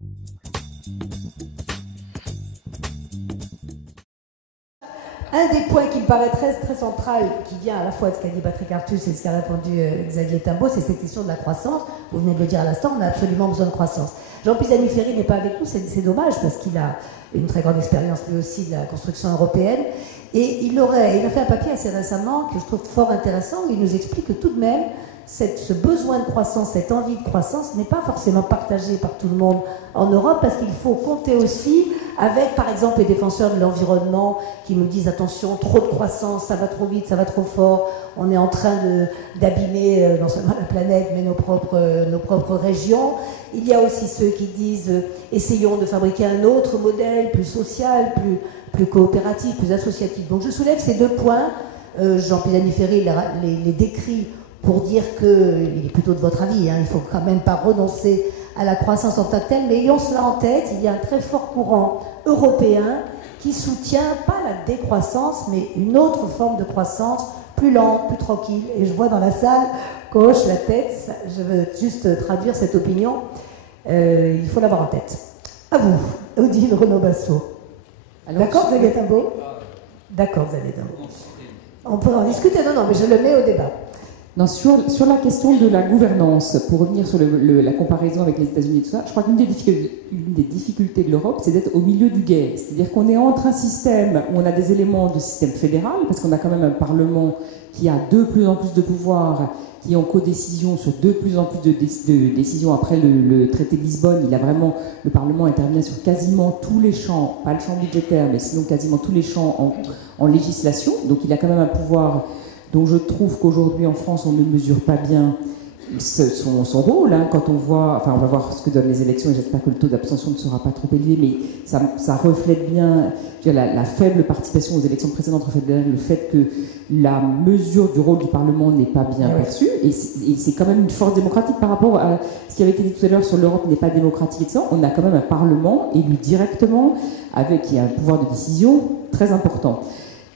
Un des points qui me paraît très central, qui vient à la fois de ce qu'a dit Patrick Artus et de ce qu'a répondu Xavier Timbaud, c'est cette question de la croissance. Vous venez de le dire à l'instant, on a absolument besoin de croissance. Jean Pisani-Ferry n'est pas avec nous, c'est dommage, parce qu'il a une très grande expérience lui aussi de la construction européenne. Et il a fait un papier assez récemment que je trouve fort intéressant, où il nous explique que tout de même, ce besoin de croissance, cette envie de croissance n'est pas forcément partagé par tout le monde en Europe, parce qu'il faut compter aussi avec, par exemple, les défenseurs de l'environnement qui nous disent attention, trop de croissance, ça va trop vite, ça va trop fort, on est en train d'abîmer non seulement la planète, mais nos propres régions. Il y a aussi ceux qui disent essayons de fabriquer un autre modèle, plus social, plus coopératif, plus associatif. Donc je soulève ces deux points. Jean Pisani-Ferry les décrit pour dire qu'il est plutôt de votre avis, hein, il ne faut quand même pas renoncer à la croissance en tant que telle, mais ayons cela en tête, il y a un très fort courant européen qui soutient pas la décroissance, mais une autre forme de croissance, plus lente, plus tranquille. Et je vois dans la salle qu'on hoche la tête, je veux juste traduire cette opinion, il faut l'avoir en tête. À vous, Odile Renaud-Bassot. D'accord, Xavier Timbaud? D'accord, Xavier Timbaud. On peut en discuter, non, mais je le mets au débat. Non, sur la question de la gouvernance, pour revenir sur la comparaison avec les États-Unis et tout ça, je crois qu'une des difficultés de l'Europe, c'est d'être au milieu du gué. C'est-à-dire qu'on est entre un système où on a des éléments de système fédéral, parce qu'on a quand même un Parlement qui a de plus en plus de pouvoir, qui est en codécision sur de plus en plus de décisions. Après le traité de Lisbonne, le Parlement intervient sur quasiment tous les champs, pas le champ budgétaire, mais sinon quasiment tous les champs en législation. Donc il a quand même un pouvoir dont je trouve qu'aujourd'hui en France on ne mesure pas bien son rôle, hein, quand on voit, on va voir ce que donnent les élections et j'espère que le taux d'abstention ne sera pas trop élevé, mais ça reflète bien la faible participation aux élections précédentes, reflète bien le fait que la mesure du rôle du Parlement n'est pas bien perçue, et c'est quand même une force démocratique par rapport à ce qui avait été dit tout à l'heure sur l'Europe n'est pas démocratique et tout ça. On a quand même un Parlement élu directement, qui a un pouvoir de décision très important.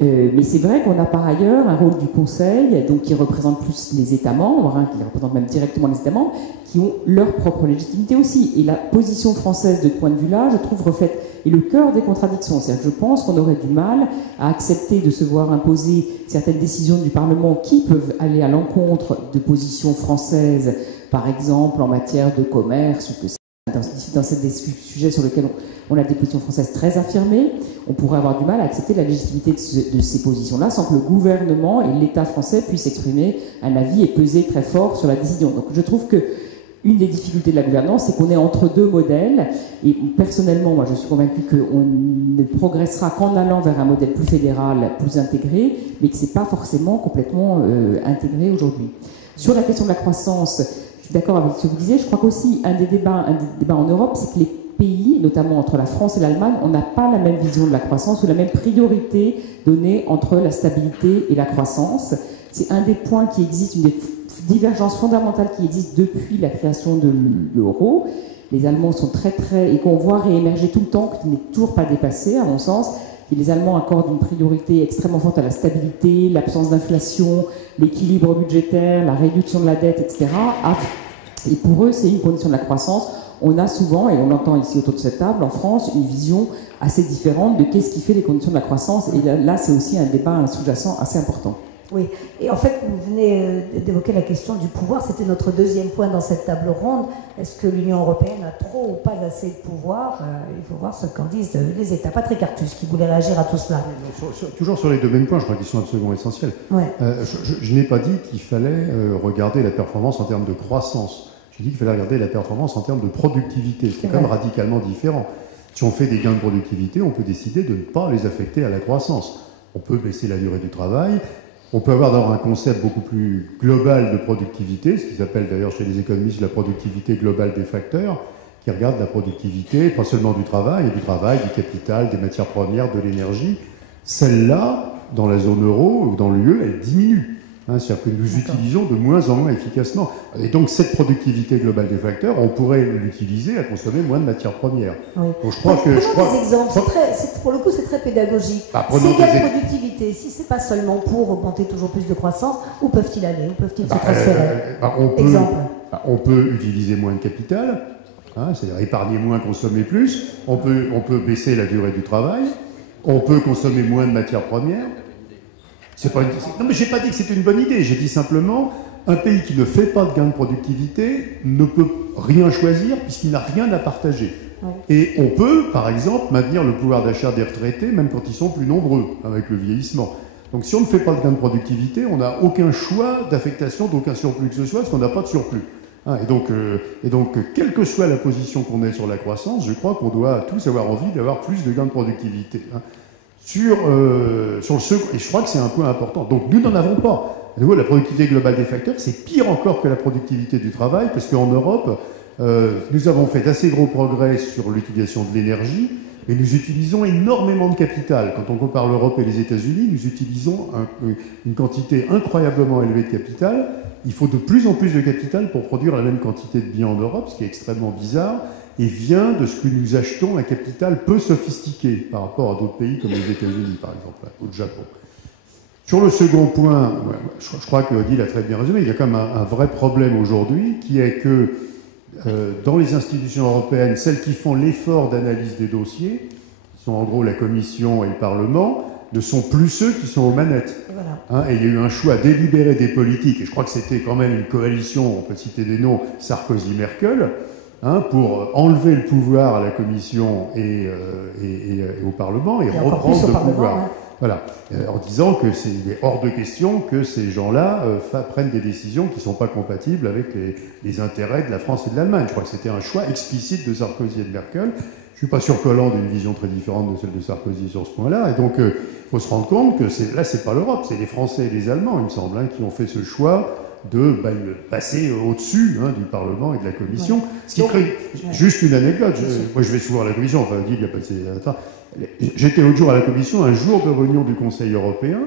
Mais c'est vrai qu'on a par ailleurs un rôle du Conseil, donc qui représente plus les États membres, hein, qui représente même directement les États membres, qui ont leur propre légitimité aussi. Et la position française de ce point de vue-là, je trouve, reflète le cœur des contradictions. C'est-à-dire que je pense qu'on aurait du mal à accepter de se voir imposer certaines décisions du Parlement qui peuvent aller à l'encontre de positions françaises, par exemple en matière de commerce, ou que dans des sujets sur lesquels on a des positions françaises très affirmées, on pourrait avoir du mal à accepter la légitimité de ces positions-là sans que le gouvernement et l'État français puissent exprimer un avis et peser très fort sur la décision. Donc je trouve que une des difficultés de la gouvernance, c'est qu'on est entre deux modèles, et personnellement, moi je suis convaincue qu'on ne progressera qu'en allant vers un modèle plus fédéral, plus intégré, mais que ce n'est pas forcément complètement intégré aujourd'hui. Sur la question de la croissance, je suis d'accord avec ce que vous disiez. Je crois qu'aussi un des débats en Europe, c'est que les pays, notamment entre la France et l'Allemagne, on n'a pas la même vision de la croissance ou la même priorité donnée entre la stabilité et la croissance. C'est un des points qui existe, une des divergences fondamentales qui existent depuis la création de l'euro. Les Allemands sont et qu'on voit réémerger tout le temps, qui n'est toujours pas dépassé, à mon sens. Et les Allemands accordent une priorité extrêmement forte à la stabilité, l'absence d'inflation, l'équilibre budgétaire, la réduction de la dette, etc. Et pour eux, c'est une condition de la croissance. On a souvent, et on l'entend ici autour de cette table, en France, une vision assez différente de qu'est-ce qui fait les conditions de la croissance. Et là c'est aussi un débat sous-jacent assez important. Oui, et en fait, vous venez d'évoquer la question du pouvoir, c'était notre deuxième point dans cette table ronde. Est-ce que l'Union européenne a trop ou pas assez de pouvoir? Il faut voir ce qu'en disent les États. Patrick Artus, qui voulait réagir à tout cela. Toujours sur les deux mêmes points, je crois qu'ils sont absolument essentiels. Ouais. Je n'ai pas dit qu'il fallait regarder la performance en termes de croissance. J'ai dit qu'il fallait regarder la performance en termes de productivité, ce qui est quand même radicalement différent. Si on fait des gains de productivité, on peut décider de ne pas les affecter à la croissance. On peut baisser la durée du travail. On peut avoir un concept beaucoup plus global de productivité, ce qui s'appelle d'ailleurs chez les économistes la productivité globale des facteurs, qui regarde la productivité, pas seulement du travail, du capital, des matières premières, de l'énergie. Celle-là, dans la zone euro ou dans l'UE, elle diminue. C'est-à-dire que nous utilisons de moins en moins efficacement. Et donc cette productivité globale des facteurs, on pourrait l'utiliser à consommer moins de matières premières. Oui. Donc prenons des exemples, pour le coup c'est très pédagogique. Ces gains de productivité, si c'est pas seulement pour augmenter toujours plus de croissance, où peuvent-ils aller? Où peuvent-ils se transférer? On peut utiliser moins de capital, Hein, c'est-à-dire épargner moins, consommer plus. On peut baisser la durée du travail. On peut consommer moins de matières premières. Non, mais j'ai pas dit que c'était une bonne idée. J'ai dit simplement, un pays qui ne fait pas de gain de productivité ne peut rien choisir puisqu'il n'a rien à partager. Et on peut, par exemple, maintenir le pouvoir d'achat des retraités, même quand ils sont plus nombreux, avec le vieillissement. Donc si on ne fait pas de gain de productivité, on n'a aucun choix d'affectation d'aucun surplus que ce soit, parce qu'on n'a pas de surplus. Hein, et donc, quelle que soit la position qu'on ait sur la croissance, je crois qu'on doit tous avoir envie d'avoir plus de gains de productivité. Hein. Sur le second, et je crois que c'est un point important. Donc nous n'en avons pas. À nouveau, la productivité globale des facteurs, c'est pire encore que la productivité du travail, parce qu'en Europe, nous avons fait d'assez gros progrès sur l'utilisation de l'énergie, mais nous utilisons énormément de capital. Quand on compare l'Europe et les États-Unis, nous utilisons une quantité incroyablement élevée de capital. Il faut de plus en plus de capital pour produire la même quantité de biens en Europe, ce qui est extrêmement bizarre, et vient de ce que nous achetons un capital peu sophistiqué par rapport à d'autres pays comme les États-Unis, par exemple, ou le Japon. Sur le second point, je crois que Odile a très bien résumé, il y a quand même un vrai problème aujourd'hui, qui est que dans les institutions européennes, celles qui font l'effort d'analyse des dossiers, qui sont en gros la Commission et le Parlement, ne sont plus ceux qui sont aux manettes. Voilà. Hein, et il y a eu un choix délibéré des politiques, et je crois que c'était quand même une coalition, on peut citer des noms, Sarkozy-Merkel, hein, pour enlever le pouvoir à la Commission et au Parlement et reprendre le pouvoir. Ouais. Voilà, en disant que il est hors de question que ces gens-là prennent des décisions qui ne sont pas compatibles avec les intérêts de la France et de l'Allemagne. Je crois que c'était un choix explicite de Sarkozy et de Merkel. Je ne suis pas sûr qu'Hollande ait une vision très différente de celle de Sarkozy sur ce point-là. Et donc, il faut se rendre compte que là, c'est pas l'Europe, c'est les Français et les Allemands, il me semble, hein, qui ont fait ce choix de passer au-dessus du Parlement et de la Commission. Ouais. Ce qui crée... Juste une anecdote. Moi, je vais souvent à la Commission. Enfin, Odile, il y a passé... J'étais l'autre jour à la Commission, un jour de réunion du Conseil européen.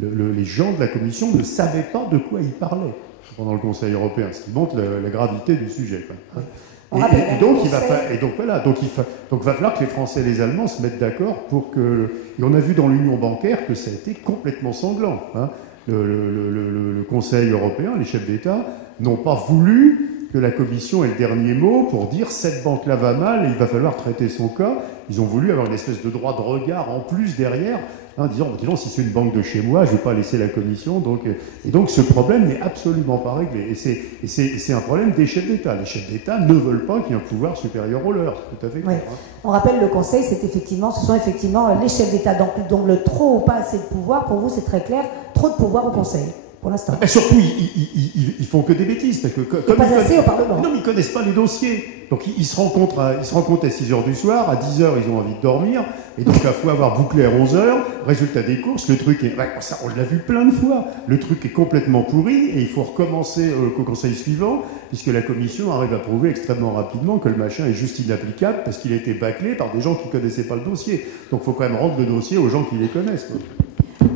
Les gens de la Commission ne savaient pas de quoi ils parlaient pendant le Conseil européen, ce qui montre la gravité du sujet. Quoi. Donc il va falloir que les Français et les Allemands se mettent d'accord pour que... Et on a vu dans l'Union bancaire que ça a été complètement sanglant. Hein. Le Conseil européen, les chefs d'État, n'ont pas voulu que la Commission ait le dernier mot pour dire cette banque-là va mal et il va falloir traiter son cas. Ils ont voulu avoir une espèce de droit de regard en plus derrière, hein, disant si c'est une banque de chez moi, je ne vais pas laisser la Commission. Et donc ce problème n'est absolument pas réglé. Et c'est un problème des chefs d'État. Les chefs d'État ne veulent pas qu'il y ait un pouvoir supérieur au leur. Tout à fait. Oui. On rappelle le Conseil, ce sont effectivement les chefs d'État. Donc le trop ou pas assez de pouvoir, pour vous c'est très clair, trop de pouvoir au Conseil. Pour l'instant. Et surtout, ils font que des bêtises. Parce que, pas assez au Parlement. Non, mais ils ne connaissent pas les dossiers. Donc, ils se rencontrent à 6h du soir. À 10h, ils ont envie de dormir. Et donc, il faut avoir bouclé à 11h. Résultat des courses, le truc est... Ça, on l'a vu plein de fois. Le truc est complètement pourri. Et il faut recommencer au conseil suivant, puisque la Commission arrive à prouver extrêmement rapidement que le machin est juste inapplicable parce qu'il a été bâclé par des gens qui ne connaissaient pas le dossier. Donc, il faut quand même rendre le dossier aux gens qui les connaissent. Quoi.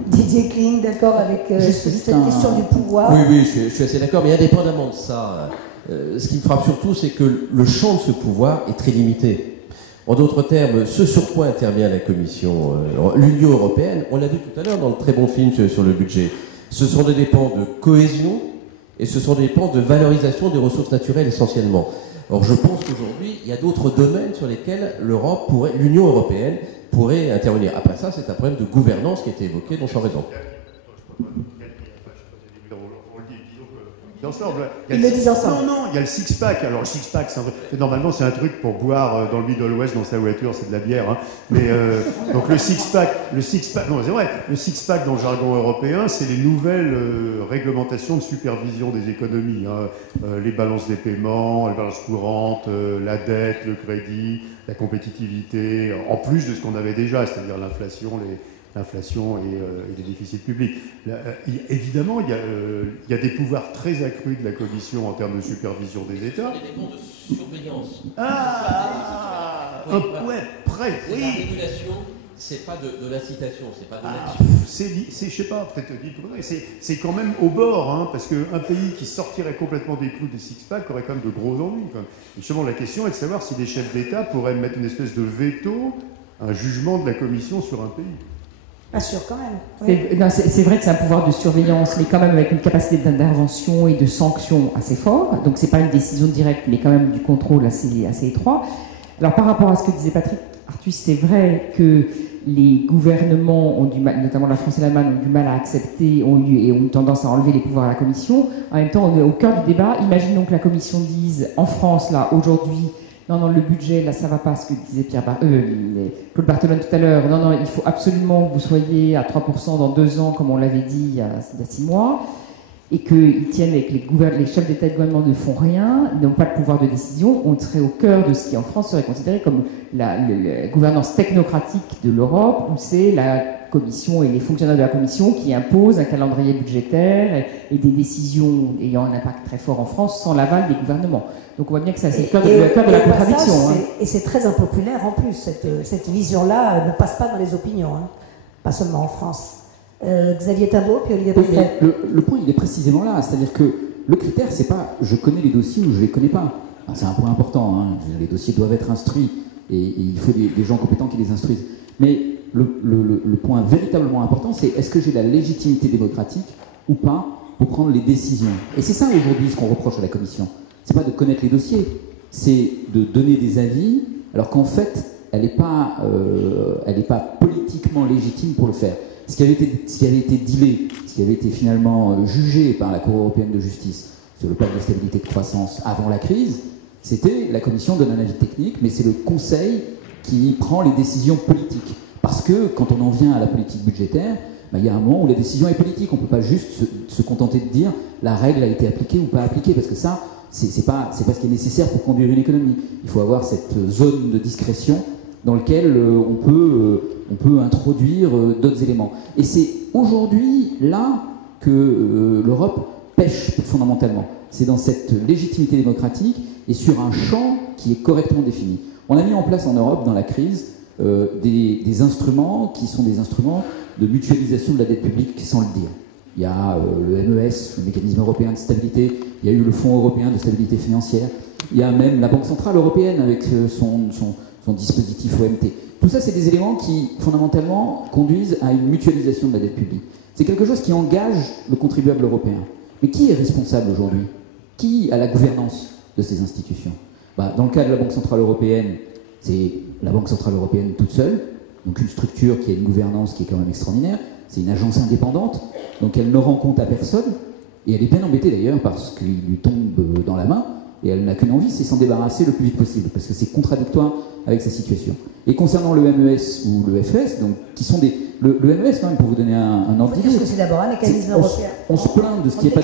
Didier Kling, d'accord avec cette question du pouvoir. Oui, je suis assez d'accord, mais indépendamment de ça, ce qui me frappe surtout, c'est que le champ de ce pouvoir est très limité. En d'autres termes, ce sur quoi intervient la Commission, l'Union européenne, on l'a vu tout à l'heure dans le très bon film sur le budget, ce sont des dépenses de cohésion et ce sont des dépenses de valorisation des ressources naturelles essentiellement. Or, je pense qu'aujourd'hui, il y a d'autres domaines sur lesquels l'Union européenne pourrait intervenir. Après ça, c'est un problème de gouvernance qui a été évoqué, dont sans raison. Ils le disent ensemble. Non, il y a le six-pack. Alors, le six-pack, normalement, c'est un truc pour boire dans le Middle West, dans sa voiture, c'est de la bière. Hein. Mais, donc, le six-pack, non, c'est vrai, le six-pack dans le jargon européen, c'est les nouvelles réglementations de supervision des économies. Hein. Les balances des paiements, les balances courantes, la dette, le crédit, la compétitivité, en plus de ce qu'on avait déjà, c'est-à-dire l'inflation et les déficits publics. Là, évidemment, il y a des pouvoirs très accrus de la Commission en termes de supervision des États. Des dépenses de surveillance. Prêt. Oui. La régulation, c'est pas de l'incitation, c'est pas de l'action. Je sais pas, peut-être c'est quand même au bord, hein, parce qu'un pays qui sortirait complètement des clous des six-pack aurait quand même de gros ennuis. Quand même. Et justement, la question est de savoir si les chefs d'État pourraient mettre une espèce de veto, un jugement de la Commission sur un pays. Pas sûr quand même. Oui. C'est vrai que c'est un pouvoir de surveillance, mais quand même avec une capacité d'intervention et de sanction assez forte. Donc c'est pas une décision directe, mais quand même du contrôle assez étroit. Alors par rapport à ce que disait Patrick Artus, c'est vrai que les gouvernements ont du mal, notamment la France et l'Allemagne, ont du mal à accepter, ont eu tendance à enlever les pouvoirs à la Commission. En même temps, on est au cœur du débat. Imaginons que la Commission dise, en France, là, aujourd'hui, non, le budget, là, ça va pas, ce que disait Claude Barthelone tout à l'heure. Non, il faut absolument que vous soyez à 3% dans 2 ans, comme on l'avait dit il y a 6 mois. Et qu'ils tiennent avec les chefs d'État et de gouvernement ne font rien, n'ont pas de pouvoir de décision, on serait au cœur de ce qui en France serait considéré comme la gouvernance technocratique de l'Europe, où c'est la Commission et les fonctionnaires de la Commission qui imposent un calendrier budgétaire et des décisions ayant un impact très fort en France sans l'aval des gouvernements. Donc on voit bien que c'est le cœur de la contradiction. Et c'est très impopulaire en plus, cette vision-là ne passe pas dans les opinions, pas seulement en France. Xavier Tabot, puis Olivier Pastel. Le point, il est précisément là. C'est-à-dire que le critère, c'est pas je connais les dossiers ou je les connais pas. Alors, c'est un point important. Les dossiers doivent être instruits et il faut des gens compétents qui les instruisent. Mais le point véritablement important, c'est est-ce que j'ai la légitimité démocratique ou pas pour prendre les décisions. Et c'est ça aujourd'hui ce qu'on reproche à la Commission. C'est pas de connaître les dossiers, c'est de donner des avis, alors qu'en fait, elle n'est pas politiquement légitime pour le faire. Ce qui avait été dealé, ce qui avait été finalement jugé par la Cour européenne de justice sur le pacte de stabilité et de croissance avant la crise, c'était la Commission donne un avis technique, mais c'est le Conseil qui prend les décisions politiques. Parce que quand on en vient à la politique budgétaire, il y a un moment où la décision est politique. On ne peut pas juste se contenter de dire la règle a été appliquée ou pas appliquée, parce que ça, c'est pas ce qui est nécessaire pour conduire une économie. Il faut avoir cette zone de discrétion dans laquelle on peut introduire d'autres éléments. Et c'est aujourd'hui là que l'Europe pêche fondamentalement. C'est dans cette légitimité démocratique et sur un champ qui est correctement défini. On a mis en place en Europe, dans la crise, des instruments qui sont des instruments de mutualisation de la dette publique sans le dire. Il y a le MES, le mécanisme européen de stabilité, il y a eu le Fonds européen de stabilité financière, il y a même la Banque centrale européenne avec son dispositif OMT. Tout ça, c'est des éléments qui, fondamentalement, conduisent à une mutualisation de la dette publique. C'est quelque chose qui engage le contribuable européen. Mais qui est responsable aujourd'hui? Qui a la gouvernance de ces institutions? Dans le cas de la Banque centrale européenne, c'est la Banque centrale européenne toute seule, donc une structure qui a une gouvernance qui est quand même extraordinaire. C'est une agence indépendante, donc elle ne rend compte à personne, et elle est bien embêtée d'ailleurs parce qu'il lui tombe dans la main, et elle n'a qu'une envie, c'est s'en débarrasser le plus vite possible, parce que c'est contradictoire avec sa situation. Et concernant le MES ou le FS, donc, qui sont des... Le MES, quand même, pour vous donner un ordre d'idée... Parce que c'est d'abord un mécanisme européen. On se plaint de ce qui n'est pas...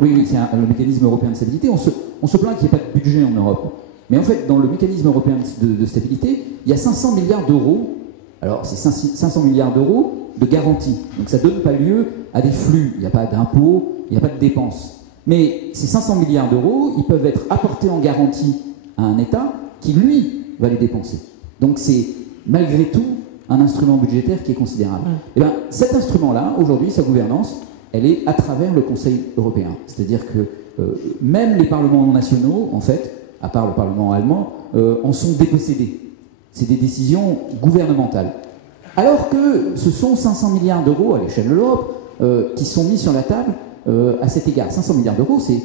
Oui, c'est le mécanisme européen de stabilité. On se plaint qu'il n'y ait pas de budget en Europe. Mais en fait, dans le mécanisme européen de stabilité, il y a 500 milliards d'euros. Alors, c'est 500 milliards d'euros de garantie. Donc, ça ne donne pas lieu à des flux. Il n'y a pas d'impôts, il n'y a pas de dépenses. Mais ces 500 milliards d'euros, ils peuvent être apportés en garantie à un État qui, lui, va les dépenser. Donc, c'est malgré tout un instrument budgétaire qui est considérable. Et bien, cet instrument-là, aujourd'hui, sa gouvernance, elle est à travers le Conseil européen. C'est-à-dire que même les parlements nationaux, en fait, à part le Parlement allemand, en sont dépossédés. C'est des décisions gouvernementales. Alors que ce sont 500 milliards d'euros à l'échelle de l'Europe qui sont mis sur la table à cet égard. 500 milliards d'euros, c'est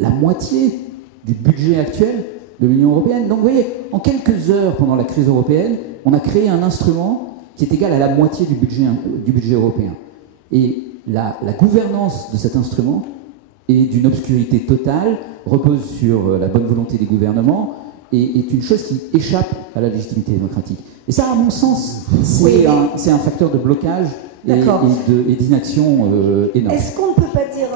la moitié du budget actuel de l'Union européenne. Donc vous voyez, en quelques heures pendant la crise européenne, on a créé un instrument qui est égal à la moitié du budget européen. Et la gouvernance de cet instrument est d'une obscurité totale, repose sur la bonne volonté des gouvernements, et est une chose qui échappe à la légitimité démocratique. Et ça, à mon sens, c'est un facteur de blocage et d'inaction énorme. Est-ce qu'on ne peut pas dire...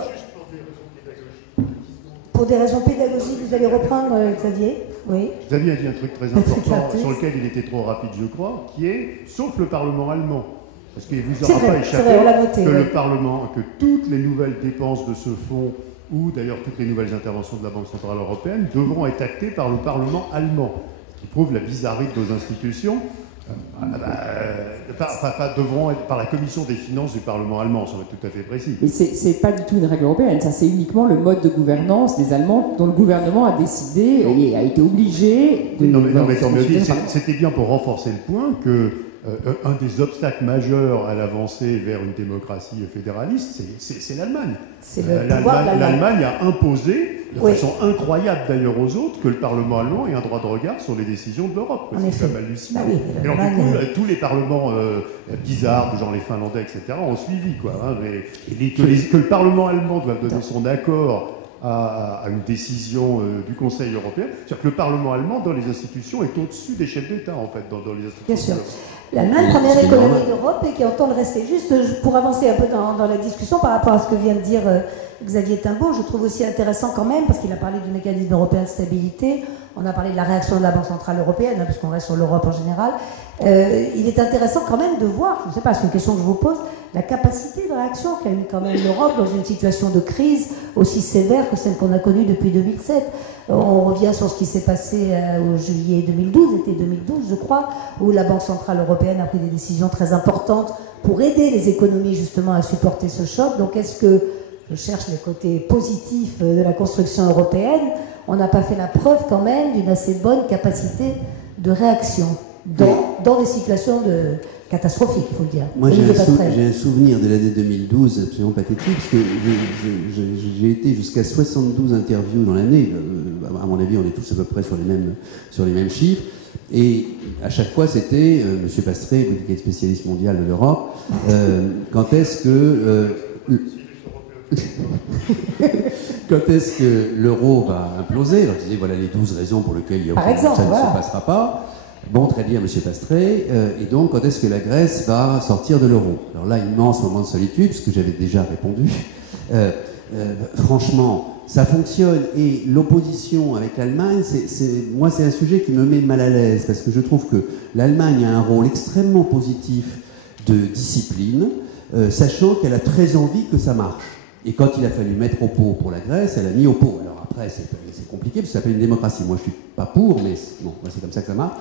Pour des raisons pédagogiques, vous allez reprendre, Xavier? Oui. Xavier a dit un truc très important, sur lequel il était trop rapide, je crois, qui est, sauf le Parlement allemand. Parce qu'il ne vous aura pas échappé que le Parlement, que toutes les nouvelles dépenses de ce fonds, ou d'ailleurs toutes les nouvelles interventions de la Banque centrale européenne, devront être actées par le Parlement allemand. Ce qui prouve la bizarrerie de nos institutions. Devront être par la commission des finances du Parlement allemand, ça va être tout à fait précis. Mais c'est pas du tout une règle européenne, ça c'est uniquement le mode de gouvernance des Allemands dont le gouvernement a décidé et a été obligé de... Non mais tant mieux dit, c'était bien pour renforcer le point que un des obstacles majeurs à l'avancée vers une démocratie fédéraliste, c'est l'Allemagne. L'Allemagne a imposé, de façon incroyable d'ailleurs aux autres, que le Parlement allemand ait un droit de regard sur les décisions de l'Europe. C'est quand même hallucinant. Et alors, du coup, tous les parlements bizarres, genre les Finlandais, etc., ont suivi, quoi. Que le Parlement allemand doit donner son accord à une décision du Conseil européen. C'est-à-dire que le Parlement allemand, dans les institutions, est au-dessus des chefs d'État, en fait, dans les institutions. Bien sûr. L'Allemagne, première économie d'Europe, et qui entend le rester. Juste pour avancer un peu dans la discussion par rapport à ce que vient de dire Xavier Timbaud, je trouve aussi intéressant quand même, parce qu'il a parlé du mécanisme européen de stabilité, on a parlé de la réaction de la Banque Centrale Européenne, puisqu'on reste sur l'Europe en général. Il est intéressant quand même de voir, je ne sais pas, c'est une question que je vous pose, la capacité de réaction qu'a eu quand même l'Europe dans une situation de crise aussi sévère que celle qu'on a connue depuis 2007. On revient sur ce qui s'est passé au juillet 2012, été 2012 je crois, où la Banque Centrale Européenne a pris des décisions très importantes pour aider les économies justement à supporter ce choc. Donc est-ce que, je cherche les côtés positifs de la construction européenne, on n'a pas fait la preuve quand même d'une assez bonne capacité de réaction dans des situations catastrophiques, il faut le dire. Moi, j'ai un souvenir de l'année 2012 absolument pathétique, parce que j'ai été jusqu'à 72 interviews dans l'année. À mon avis, on est tous à peu près sur les mêmes chiffres. Et à chaque fois, c'était M. Pastré, vous qui êtes spécialiste mondial de l'Europe, quand est-ce que l'euro va imploser? Alors, je disais, voilà les 12 raisons pour lesquelles ça ne se passera pas. Bon, très bien, M. Pastré. Et donc, quand est-ce que la Grèce va sortir de l'euro? Alors là, immense moment de solitude, puisque j'avais déjà répondu. Franchement, ça fonctionne. Et l'opposition avec l'Allemagne, moi, c'est un sujet qui me met mal à l'aise, parce que je trouve que l'Allemagne a un rôle extrêmement positif de discipline, sachant qu'elle a très envie que ça marche. Et quand il a fallu mettre au pot pour la Grèce, elle a mis au pot. Alors après, c'est compliqué, parce que ça s'appelle une démocratie. Moi, je ne suis pas pour, mais bon, c'est comme ça que ça marche.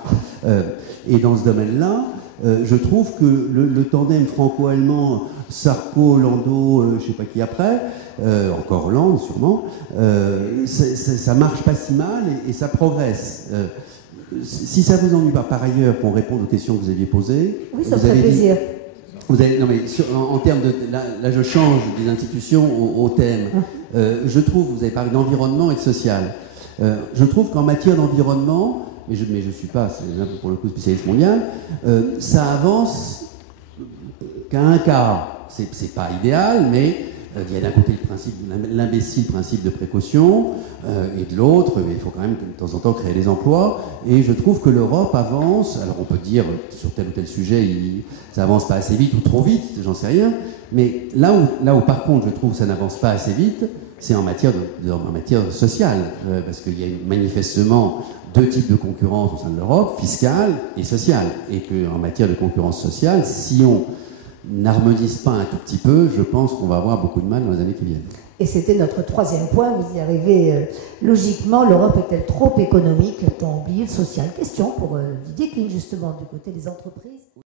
Et dans ce domaine-là, je trouve que le tandem franco-allemand, Sarko, Hollando, je ne sais pas qui après, encore Hollande sûrement, ça marche pas si mal et ça progresse. Si ça vous ennuie pas, par ailleurs, qu'on réponde aux questions que vous aviez posées... Oui, ça me ferait plaisir. Non mais en termes de... Là, je change des institutions au thème. Je trouve, vous avez parlé d'environnement et de social. Je trouve qu'en matière d'environnement, mais je ne suis pas, pour le coup, spécialiste mondial, ça avance qu'à un quart. C'est pas idéal, mais il y a d'un côté l'imbécile principe de précaution, et de l'autre, il faut quand même de temps en temps créer des emplois. Et je trouve que l'Europe avance, alors on peut dire sur tel ou tel sujet, ça avance pas assez vite ou trop vite, j'en sais rien, mais là où par contre je trouve que ça n'avance pas assez vite, c'est en matière sociale, parce qu'il y a manifestement deux types de concurrence au sein de l'Europe, fiscale et sociale, et qu'en matière de concurrence sociale, si on n'harmonise pas un tout petit peu, je pense qu'on va avoir beaucoup de mal dans les années qui viennent. Et c'était notre troisième point, vous y arrivez logiquement, l'Europe est-elle trop économique? T'as oublié le social? Question pour Didier Klein, justement, du côté des entreprises.